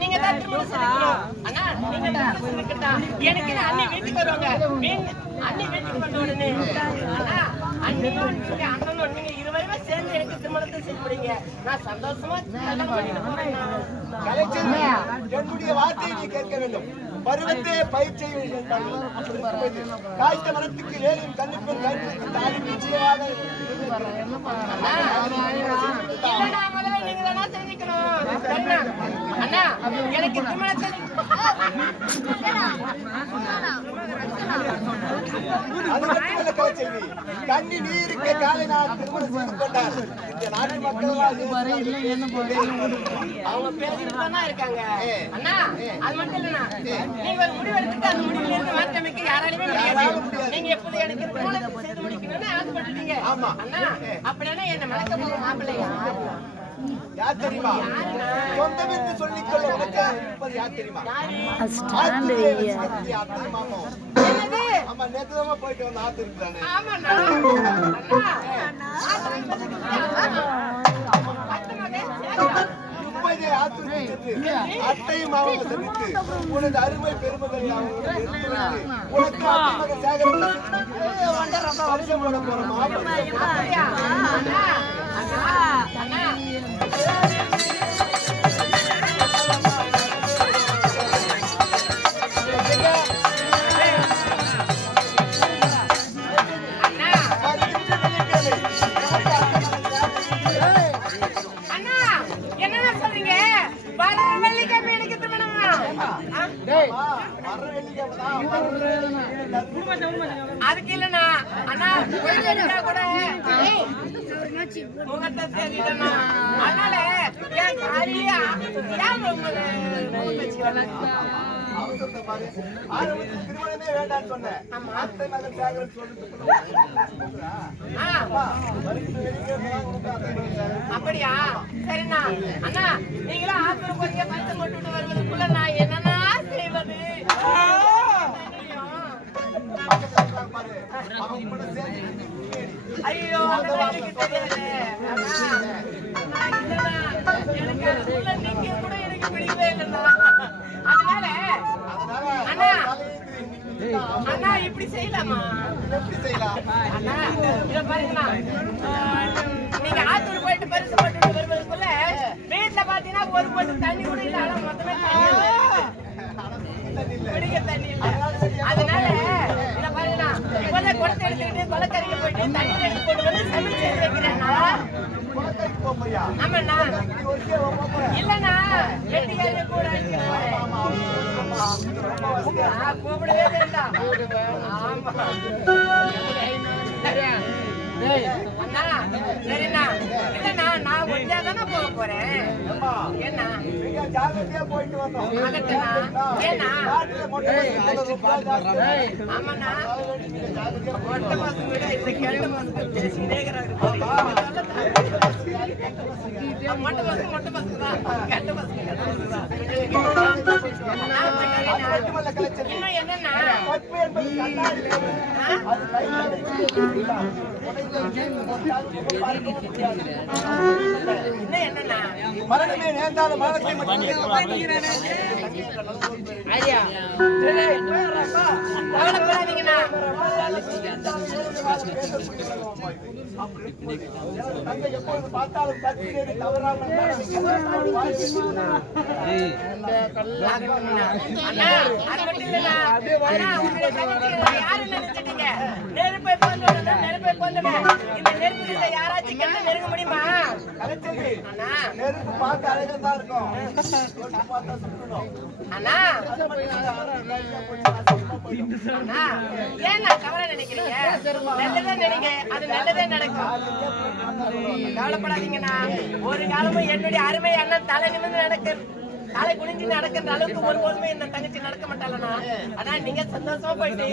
நீங்க தான் எனக்கு அண்ணி வீட்டுக்கு வருவாங்க. அண்ணி வீட்டுக்கு வந்த உடனே அண்ணனும் நீங்க இருவருமே சேர்ந்து எனக்கு திருமணத்தை செய்யப்படுங்க. நான் சந்தோஷமா என்னுடைய வார்த்தையை நீ கேட்க வேண்டும். பருவத்தே பயிற்சி காய்த்த மரத்துக்கு வேலையும் கண்ணுக்கும் கருத்துக்கு தாலி நிச்சயமாக அண்ணா எனக்கு திருமணத்தை கண்ணி நீருக்கு காலை நான் திருமணம் செய்து கொண்டார். இந்த நாட்டு மக்கள் அவங்க பேசிட்டு இருக்காங்க. அண்ணா அது மட்டும் இல்லைண்ணா, நீங்க ஒரு முடிவு எடுத்துட்டு அந்த முடிவுல இருந்து மாற்றமைக்க யாராலுமே முடியாது. நீங்க எப்போது எனக்கு திருமணத்தை செய்து முடிக்கணும்னு ஆசைப்பட்டுட்டீங்க. ஆமா அண்ணா அப்படின்னா என்ன மணக்க போக மாப்பிள்ளையா யார் தெரியுமா? சொந்தம் என்று சொல்லிக்கொள்ள உனக்கு யார் தெரியுமா? அத்தை மாமா. ஆமா நேற்றுதான் போயிட்டு வந்து ஆத்து இருக்கிறானே. அத்தை மாமாவை சந்தித்து உனது அருமை பெருமகள் உனக்கு வருஷம் போட போறோம். அதுக்கு இல்லண்ணா அண்ணா கூட முகத்தை தெரியலண்ணா. அதனால என் காலையில திருமணமே வேண்டான்னு சொன்னேன். அத்தை மகன் சேகரன் அப்படியா? சரிண்ணா. அண்ணா நீங்களும் ஆத்தூர் கொஞ்சம் பரிசம் போட்டு வருவதற்குள்ள நான் என்னன்னா செய்வது? ஐயோ எனக்கு கூட எனக்கு பிடிக்கவே இல்லைண்ணா. அதனால அண்ணா அண்ணா இப்படி செய்யலாமா? அண்ணா இத பாருங்கண்ணா, நீங்க ஆத்தூர் போயிட்டு பரிசு போட்டு வருவதற்குள்ள வீட்டுல பாத்தீங்கன்னா ஒரு போட்டு தண்ணி கூட இல்ல. ஆனா மொத்தமே குடிக்க தண்ணி இல்ல. அதனால இத பாருங்கண்ணா, இப்ப குடத்தை எடுத்துக்கிட்டு கொலக்கரைக்கு போயிட்டு தண்ணி எடுத்து போட்டு வந்து சமைச்சு செய்து வைக்கிறேன்னா. ஆமாண்ணா இல்லண்ணா வெட்டிக்காரங்க கூட கூப்பிடவே வேண்டாம். ஆமா அண்ணா சரிண்ணா. இல்லண்ணா நான் ஒன்றியா தானே போக போறேன். என்ன அகட்டண்ணா? ஏண்ணா? ஆமாண்ணா மொட்டை மாசம் விட இந்த கெட்ட மாசம் பேசிக்கிட்டே இருக்கிறாங்க. மொட்டை மாசம் தான் கெட்ட மாசம் இன்னும் என்னன்னா என்னன்னா மரணமே நேர்ந்தாலும் மரணத்தை கவலைப்படாதீங்கண்ணா. எப்போது பார்த்தாலும் தவறாமல் அண்ணா அது மட்டும் இல்லண்ணா. அண்ணா உங்களை யாரு நினைச்சிட்டீங்க? நெருப்பை போந்தோட நெருப்பை போந்தவன். இந்த நெருப்பு யாராச்சும் கெட்ட நெருங்க முடியுமா? அண்ணா நெருப்பு பார்த்து அழகா இருக்கும். அண்ணா அண்ணா ஏன்னா கவலை நினைக்கிறீங்க? நல்லதே நினைங்க, அது நல்லதே நடக்கும். கவலைப்படாதீங்கண்ணா. ஒரு காலமும் என்னுடைய அருமை அண்ணன் தலை நிமிர்ந்து தலை குனிஞ்சு நடக்கிற அளவுக்கு ஒரு போதுமே இந்த தங்கச்சி நடக்க மாட்டாளண்ணா. ஆனா நீங்க சந்தோஷமா போயிட்டு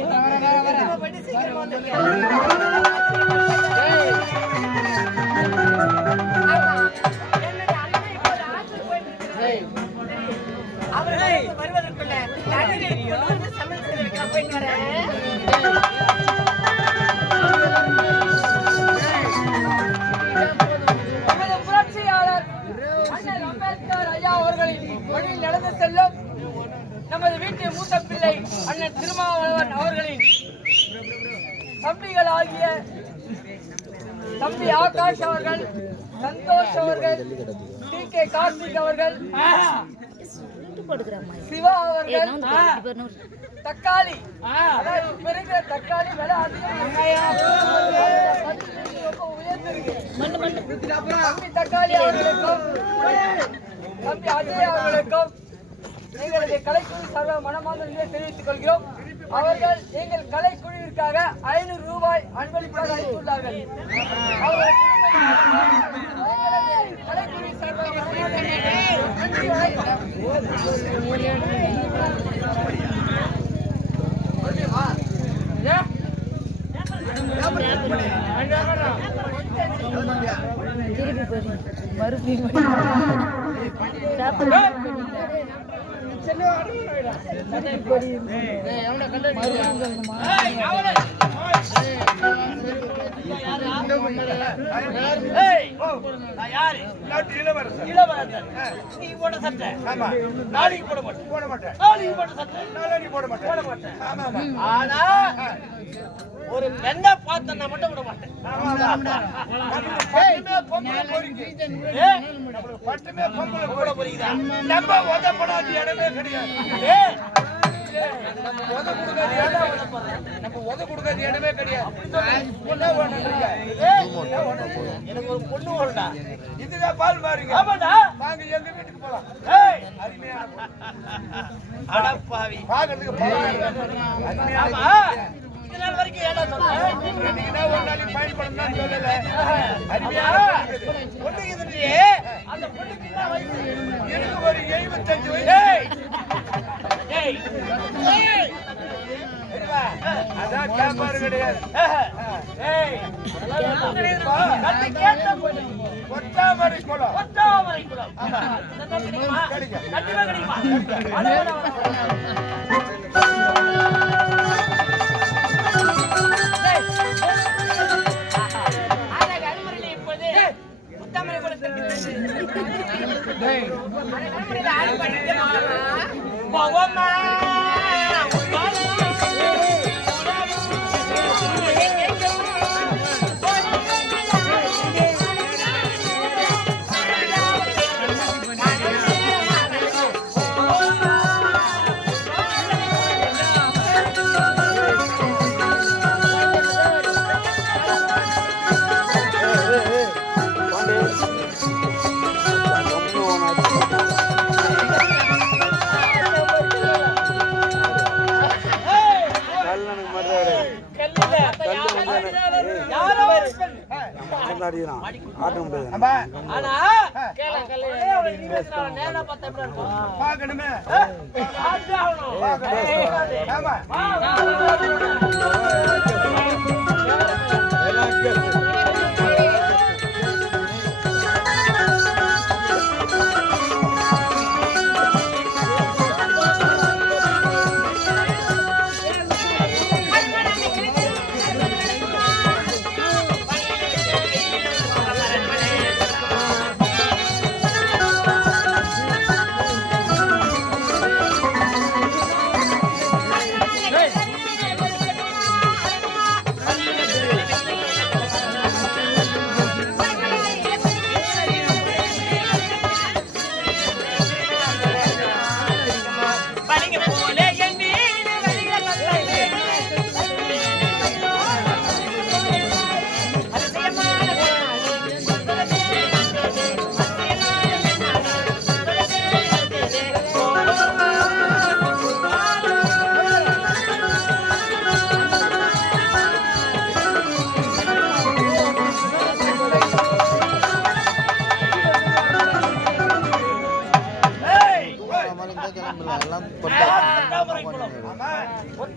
சீக்கிரமா வந்துருங்க. என்னுடைய அண்ணன் இப்போது ஆற்றல் போயிட்டு அவர்கள் வருவதற்குள்ள தண்ணீர் சமையல் செய்து வைக்கலாம். போயிட்டு வரேன். தம்பிகள் ஆகிய தம்பி ஆகாஷ் அவர்கள், சந்தோஷ் அவர்கள், டி.கே. கார்த்திக் அவர்கள், சிவா அவர்கள், தக்காளி அதாவது இப்ப இருக்கிற தக்காளி விலை அதிகம் உயர்ந்திருக்கு. தம்பி தக்காளி அவர்களுக்கும் தம்பி அஜய் அவர்களுக்கும் எங்களுடைய கலைக்குழு சார்பாக மனமார்ந்த நன்றியை தெரிவித்துக் கொள்கிறோம். அவர்கள் எங்கள் கலைக்குழுவிற்காக 500 ரூபாய் அன்பளிப்பாக அளித்துள்ளார்கள். கலைக்குழு சார்பாக நன்றி, ஒரு பெண்ணை பார்த்தா மட்டும் விட மாட்டேன். பட்டுமே பொம்பளை கூட புரியுதா? நம்ம உதப்படாத இடமே கிடையாது. நம்ம உத கொடுக்காத இடமே கிடையாது. எனக்கு ஒரு பொண்ணு வேணும்டா. இதுதான் பால் பாருங்க. ஆமாடா, வாங்க எங்க வீட்டுக்கு போலாம். அடப்பாவி பாக்கிறதுக்கு இதனால் வரைக்கும் ஏடா சொன்னேன். ஒரு நாளைக்கு பயன்படுத்தணும் சொல்லல. அருமையா பொண்ணுக்கு அந்த பொண்ணுக்கு என்ன வயசு? எனக்கு ஒரு 75 வயசு. அதான் கேப்பாரு கிடையாது. ஒட்டாமரை குளம். ஒட்டாமரை குளம் கண்டிப்பா கிடைக்குமா? முத்தாமரை குளத்திற்கு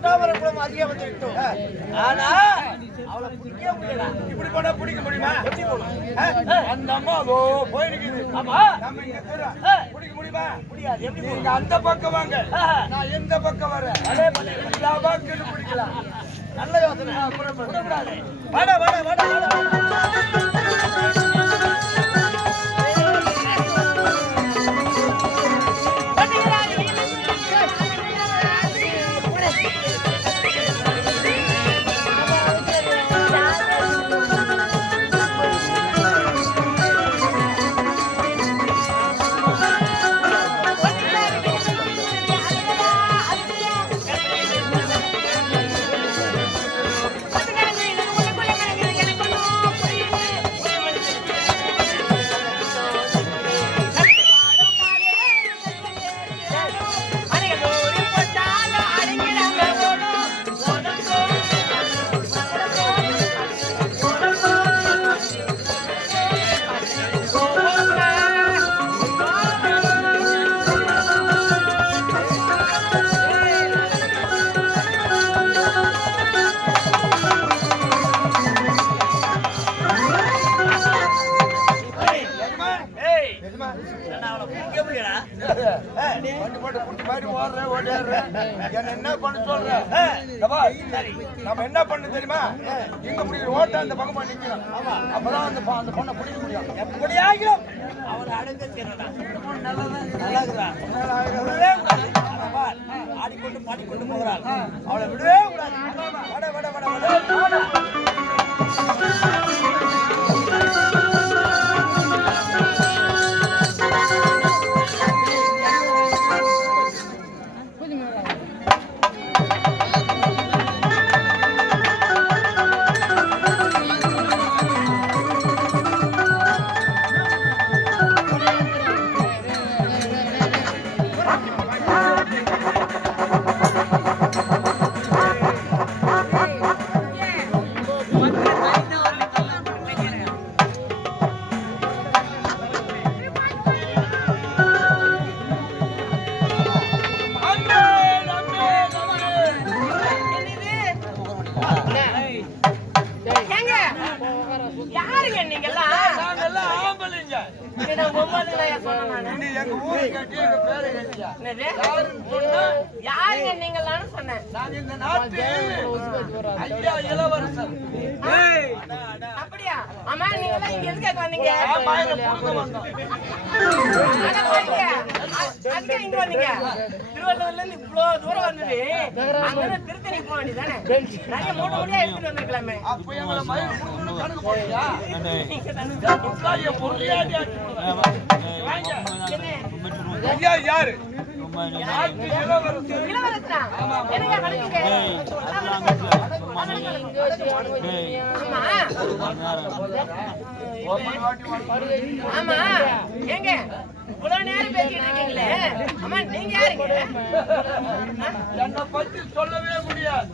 ஆட்ட முடியாது. ஆனா அவளை பிடிக்க முடியல. இப்படி போனா பிடிக்க முடியுமா? அந்த அம்மா போயிருக்குது. ஆமா, நம்ம இங்க பிடிக்க முடியுமா? முடியாது. எப்படி? நீங்க அந்த பக்கம் வாங்க, நான் எந்த பக்கம் வரேன். அதே பக்கம் பிடிக்கலாம். நல்ல யோசனை. வாடா வாடா வாடா. வண்டி போட்டு குட்டி மாதிரி ஓடுறேன் ஓடிடுறேன் என்ன என்ன பண்ண சொல்றேன் நம்ம என்ன பண்ண தெரியுமா இங்க முடிக்கிற ஓட்ட அந்த பக்கமா நிக்கணும் அப்பதான் அந்த பொண்ணை பிடிக்க முடியும் எப்படியாகிலும் அவளை அடைஞ்ச தீரடா நல்லா இருக்கிறான் ஆடிக்கொண்டு பாடிக்கொண்டு போகிறாள் அவளை விடவே கூடாது வட வட வட வட யாருங்க நீங்க எல்லாம் யாருங்க நீங்களான்னு சொன்னேன் அப்படியா ஆமா நீங்க எல்லாம் இங்க எதுக்காக வந்தீங்க அதுக்கே இங்க வந்தீங்க திருவள்ளூர்ல இருந்து இவ்வளவு தூரம் வந்தது அங்க திருத்தணி போக வேண்டியதானே நிறைய மூட்டை மூட்டையா எடுத்துட்டு வந்திருக்கலாமே யாரு இளவரசா என்னங்க வணக்கங்க ஆமா ஏங்க இவ்வளவு நேரம் பேசிட்டு இருக்கீங்களே ஆமா நீங்க யாருங்க என்ன பத்தி சொல்லவே முடியாது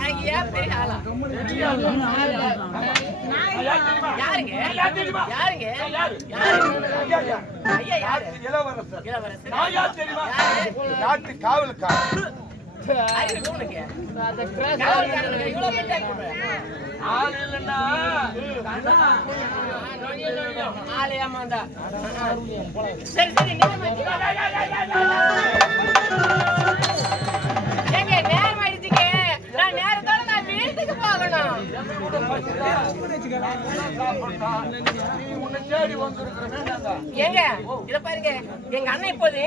ஏகியா பெரிய ஆளா யாருங்க யாருங்க ஐயா யாரு இளவரசர் இளவரசர் நான் யார் தெரியுமா நாட்டு காவலுக்காரர் அறிவு உனக்கு காவல்காரனுக்கு இவ்வளவு கேட்டா ஆள் இல்லைன்னா ஆளே ஆமாண்டா சரி சரி ஏங்க நேரம் ஆயிடுச்சுங்க நான் நேரத்தோட நான் வீட்டுக்கு போகணும் ஏங்க இத பாருங்க எங்க அண்ணன் இப்போது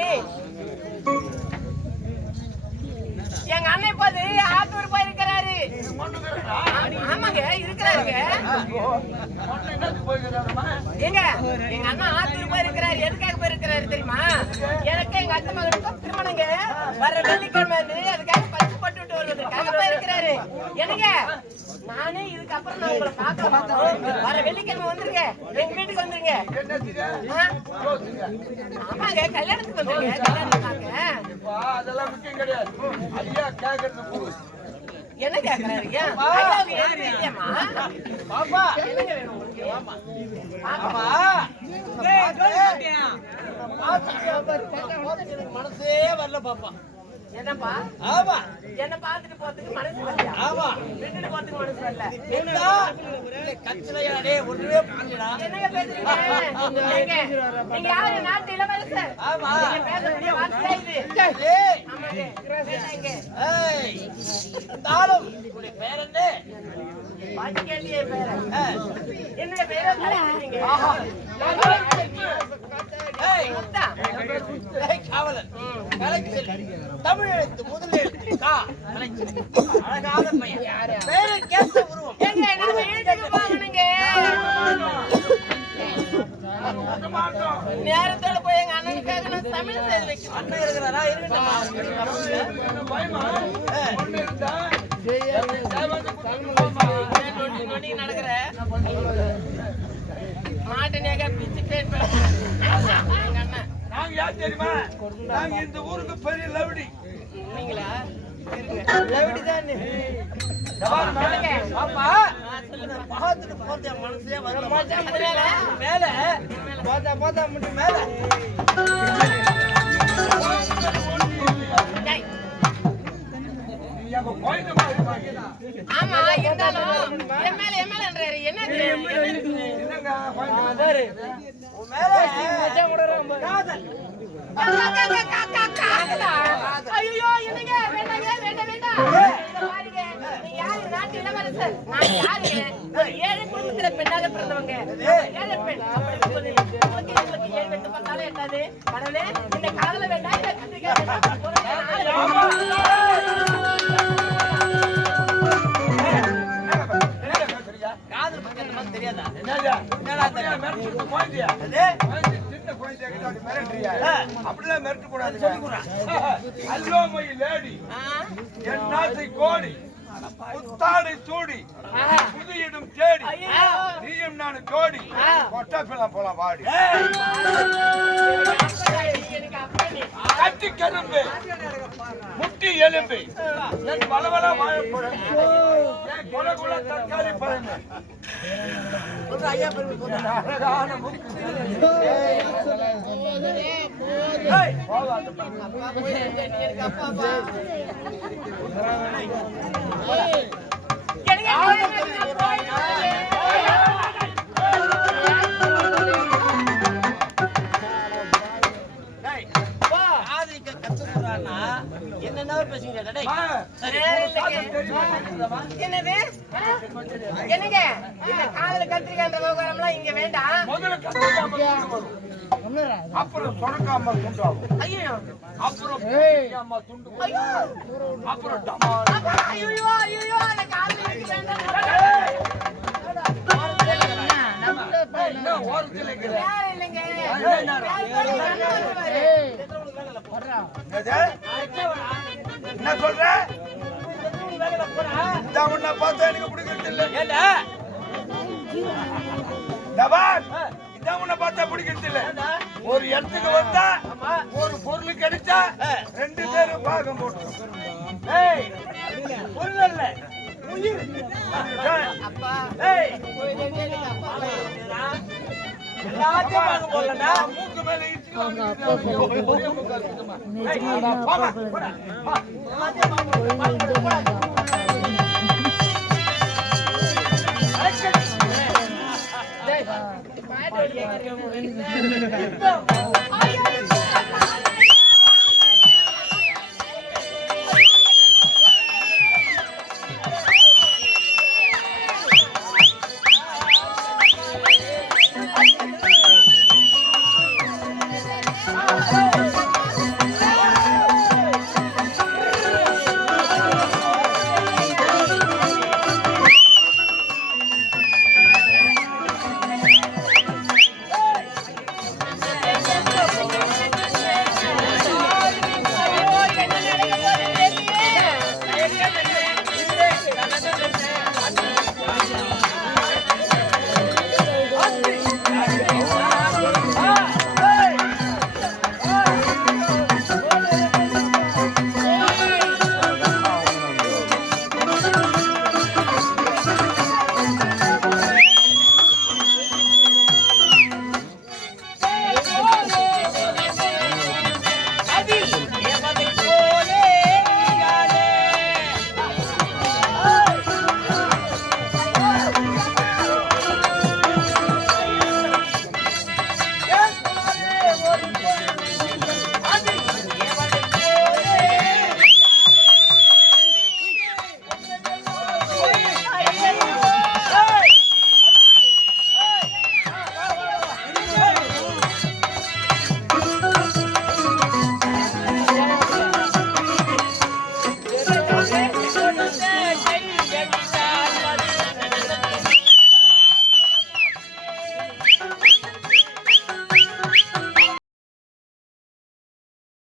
ஆத்தூர் போயிருக்கிறாரு ஆமாங்க இருக்கிறாருங்க ஏங்க எங்க அண்ணா ஆத்தூர் போயிருக்கிறாரு எதுக்காக போயிருக்கிறாரு தெரியுமா எனக்கு எங்க அத்தை மகனுக்கும் திருமணங்க வர வெள்ளிக்கிழமை அதுக்காக பரிசு போட்டு வருவதற்காக போயிருக்கிறாரு என்னங்க நானே இதுக்கப்புறம் நான் உங்களை பார்க்க மாட்டோம் வர வெள்ளிக்கிழமை வந்துருங்க எங்க வீட்டுக்கு வந்துருங்க ஆமாங்க கல்யாணத்துக்கு வந்துருங்க கல்யாணத்துக்காக அதெல்லாம் முக்கியம் கிடையாது ஐயா கேக்குறது என்ன கேக்குறாருங்க பாப்பா என்னங்க வேணும் மனசே வரல பாப்பா என்னப்பா ஆமா என்ன பாத்துட்டு போறதுக்கு மனசு வரல ஆமா விட்டுட்டு போறதுக்கு மனசு வரல கச்சலையாடே ஒண்ணுமே புரியலடா என்னங்க பேசுறீங்க நீங்க யாரு நாட்டு இளவரசர் ஆமா நீங்க பேசக்கூடிய வார்த்தை இது ஏய் ஆமாங்க பேசுங்க ஏய் தாளம் உங்க பேர் என்ன பாட்டி கேள்வியே பேர் என்னோட பேரை சொல்லுங்க ஆஹா ஏய் முத்தா ஏய் காவலன் கலெக்ஷன் தமிழ் எழுத்து முதல் எழுத்து கா கலெக்ஷன் அழகான பையன் பேரை கேட்ட உருவம் ஏங்க நான் வீட்டுக்கு போகணுங்க நேரத்தோட போய் எங்க அண்ணனுக்காக நான் சமையல் செய்து வைக்கணும் அண்ணன் இருக்கிறாரா இருக்கட்டும் பயமா ஒண்ணு இருந்தா நொடி நடக்கிற மாட்டனேக பிச்சு பேட் எங்க அண்ணன் நாங்க யார் தெரியுமா நாங்க இந்த ஊருக்கு பெரிய லவுடி நீங்களா லவுடி தானே பாப்பா பார்த்துட்டு போறது என் மனசே வரல மேல பார்த்தா மட்டும் மேல எங்க கோயில மாதிரி ஆமா இருந்தாலும் எம்எல்ஏன்றாரு என்னது என்னங்க கோயில உன் மேல மச்சான் கூட ரொம்ப காதல். ஐயோ என்னங்க வேண்டாங்க வேண்டாம் வேண்டாம் பாருங்க நீ யாரு நாட்டு இளவரசர் நான் யாருங்க ஒரு ஏழை குடும்பத்துல பெண்ணாக பிறந்தவங்க ஏழை பெண் உங்களுக்கு 7 பார்த்தாலே எட்டாது கடவுளே இந்த காதல வேண்டாம் இந்த கத்திரிக்காய் காதல் பத்தி அந்த மாதிரி தெரியாதா அப்படிலாம் மிரட்டு கூடாது அல்லோ மை லேடி என் நாசை கோடி புத்தாடை சூடி புதியிடும் தேடி நீயும் நான் கோடி கொட்டாப்பெல்லாம் போலாம் வாடி கட்டி கரும்பு முட்டி எலும்பு என் வளவள வாழைப்பழம் என் குல குல தக்காளி பழம் அழகான முக்கு என்னென்ன பேசுங்க என்னது என்னங்க இந்த காதல கத்திரிக்கான்ற விவகாரம்லாம் இங்க வேண்டாம் முதல்ல கத்திரிக்காம அப்புறம் சொடக்காம துண்டாகும் ஐயோ அப்புறம் அம்மா துண்டு ஐயோ அப்புறம் டமால் ஐயோ ஐயோ அந்த காதல எனக்கு வேண்டாம் ஓரத்தில் இருக்கிற யார் இல்லைங்க என்ன சொல்ற உன்னை பார்த்தா எனக்கு பிடிக்கிறது இல்லை இதான் உன்னை பார்த்தா பிடிக்கிறது இல்லை ஒரு இடத்துக்கு வந்தா ஒரு பொருள் கிடைச்சா 2 பேரும் பாகம் போட்டு பொருள் இல்ல உயிர் எல்லாத்தையும் வாங்க போடலடா. மூக்கு மேல ஐயோ